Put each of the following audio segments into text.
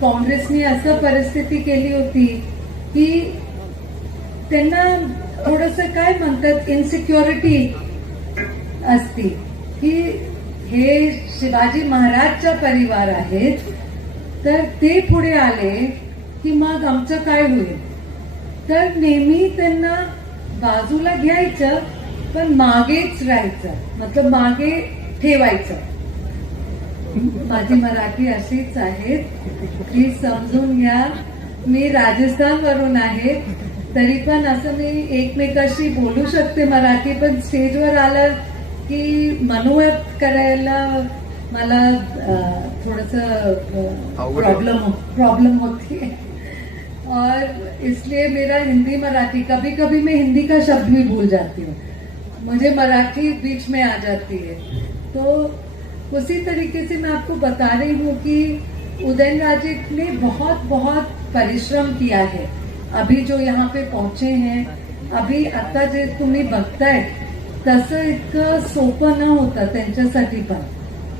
काँग्रेसने असं परिस्थिती केली होती की त्यांना थोडंसं काय म्हणतात इन्सिक्युरिटी असती की हे शिवाजी महाराजचा परिवार आहेत, तर ते पुढे आले की मग आमचं काय होईल. तर नेहमी त्यांना बाजूला घ्यायचं पण मागेच राहायचं, मतलब मागे ठेवायचं. माझी मराठी अशीच आहे की समजून घ्या. मी राजस्थान वरून आहे, तरी पण असं मी एकमेकाशी बोलू शकते मराठी, पण स्टेजवर आलं की मनोव्यक्त करायला मला थोड़सा प्रॉब्लम होती है. और इसलिए मेरा हिंदी मराठी, कभी कभी मैं हिंदी का शब्द भी भूल जाती हूँ, मुझे मराठी बीच में आ जाती है. तो उसी तरीके से मैं आपको बता रही हूँ कि उदयनराजे ने बहुत बहुत परिश्रम किया है. अभी जो यहाँ पे पहुंचे हैं, अभी आता जे तुम्ही बघताय तसं इतकं सोपं न होतं त्यांच्यासाठी पण,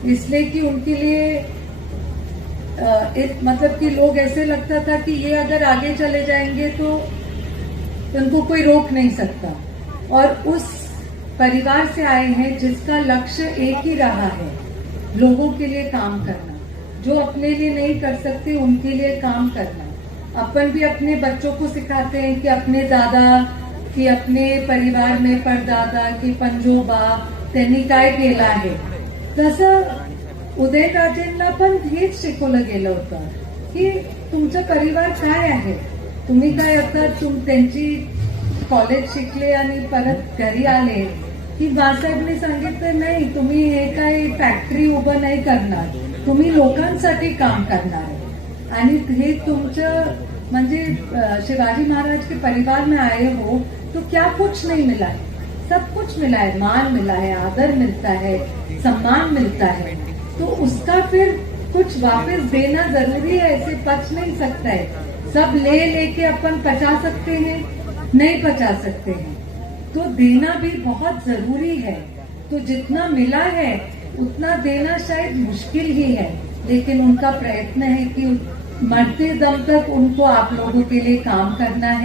इसलिए कि उनके लिए मतलब कि लोग ऐसे लगता था कि ये अगर आगे चले जाएंगे तो उनको कोई रोक नहीं सकता. और उस परिवार से आए हैं जिसका लक्ष्य एक ही रहा है, लोगों के लिए काम करना. जो अपने लिए नहीं कर सकते उनके लिए काम करना. अपन भी अपने बच्चों को सिखाते हैं कि अपने दादा की अपने परिवार में परदादा की पंजोबा त्यांनी काय केलं आहे, तसं उदयनराजेंना पण हेच शिकवलं गेलं होतं की तुमचा परिवार काय आहे. तुम्ही काय आता त्यांची कॉलेज शिकले आणि परत घरी आले की बाळासाहेबने सांगितलं नाही, तुम्ही हे काही फॅक्टरी उभं नाही करणार, तुम्ही लोकांसाठी काम करणार. आणि हे तुमचं म्हणजे शिवाजी महाराज के परिवार में आए हो तो क्या कुछ नहीं मिला है, सब कुछ मिला है. मान मिला है, आदर मिलता है, सम्मान मिलता है. तो उसका फिर कुछ वापस देना जरूरी है, ऐसे पच नहीं सकता है. सब ले लेके अपन पचा सकते हैं, नहीं पचा सकते हैं. तो देना भी बहुत जरूरी है. तो जितना मिला है उतना देना शायद मुश्किल ही है, लेकिन उनका प्रयत्न है कि मरते दम तक उनको आप लोगों के लिए काम करना है.